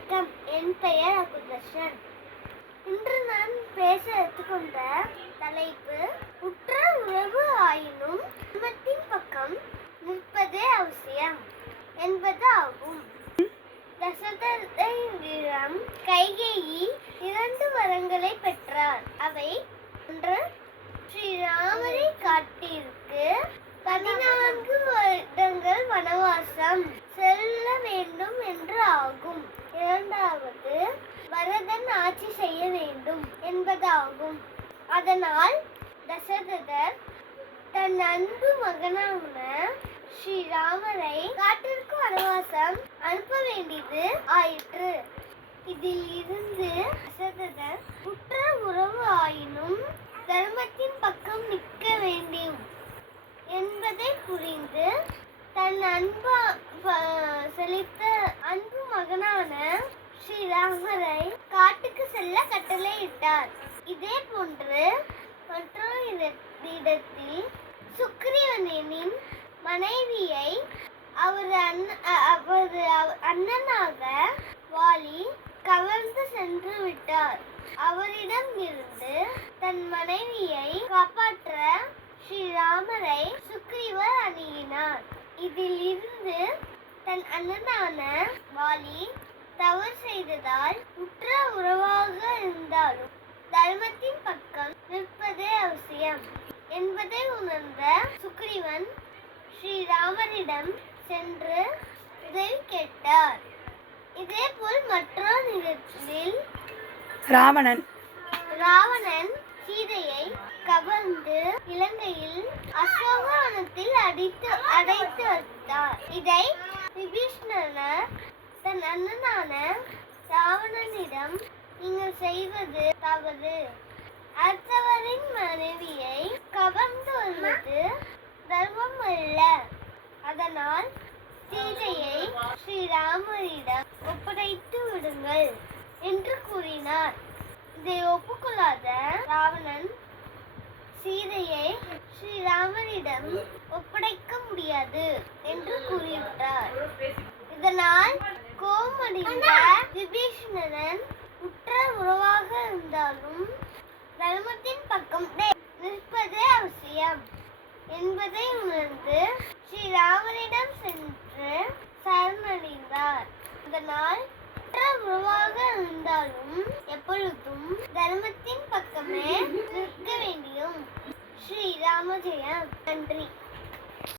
வணக்கம். என் பெயர் அகுதர்ஷன். இன்று நான் பேச எடுத்துக்கொண்ட தலைப்பு உற்ற உறவு ஆயினும் குடும்பத்தின் பக்கம் நிற்பதே அவசியம் என்பது ஆகும். தசரதரிடம் கைகேயி இரண்டு வரங்களை பெற்றார். அவை ஒன்று ஸ்ரீராமரை காட்டிற்கு பதினான்கு வருடங்கள் வனவாசம் செல்ல வேண்டும் என்று ஆகும் இரண்டாவது பரதன் ஆட்சி செய்ய வேண்டும் என்பதாகும். அதனால் தசரதர் தன் அன்பு மகனான ஸ்ரீராமரை காட்டிற்கு வனவாசம் அனுப்ப வேண்டியது ஆயிற்று. இதில் இருந்து தசரதர் உற்ற உறவு ஆயினும் தர்மத்தின் பக்கம் நிற்க வேண்டும் என்பதை புரிந்து தன் அன்பு செலுத்த அன்பு மகனான ஸ்ரீராமரை ராமரை செல்ல கட்டளையிட்டார் இதே போன்று மற்றொரு இடத்தில் சுக்ரீவனின் மனைவியை அவர் அவர் அண்ணனாக வாலி கவர்ந்து சென்று விட்டார். அவரிடம் இருந்து தன் மனைவியை காப்பாற்ற ஸ்ரீராமரை சுக்ரீவர் அணுகினார். இதில் இருந்து தன் அண்ணனான வாலி தவறு செய்ததால் உற்ற உறவாக இருந்தாலும் தர்மத்தின் பக்கம் நிற்பதே அவசியம் என்பதை உணர்ந்த சுக்ரீவன் ஸ்ரீராமரிடம் சென்று உதவி கேட்டார். இதேபோல் மற்றொரு நிகழ்ச்சியில் ராவணன். ராவணன் சீதையை கவர்ந்து இலங்கையில் அசோகவனத்தில் அடித்து அடைத்து வைத்தார். இதை விபீஷ்ணனர் தன் அண்ணனான ராவணனிடம் நீங்கள் செய்வது தவறு. அடுத்தவரின் மனைவியை கவர்ந்து வருவது தர்மம் அல்ல அதனால் சீதையை ஸ்ரீராமரிடம் ஒப்படைத்து விடுங்கள் என்று கூறினார். இதை ஒப்புக்கொள்ளாத ராவணன் சீதையை ஸ்ரீராமரிடம் ஒப்படைக்க முடியாது என்று கூறிவிட்டார். கோபமடைந்த விபீஷணன் உற்ற உறவாக இருந்தாலும் தர்மத்தின் பக்கம் நிற்பது அவசியம் என்பதை உணர்ந்து ஸ்ரீ ராமனிடம் சென்று சரணடைந்தார். அதனால் உற்ற உறவாக இருந்தாலும் எப்பொழுதும் தர்மத்தின் பக்கமே நிற்க வேண்டியும். ஸ்ரீ ராமஜெயம் நன்றி.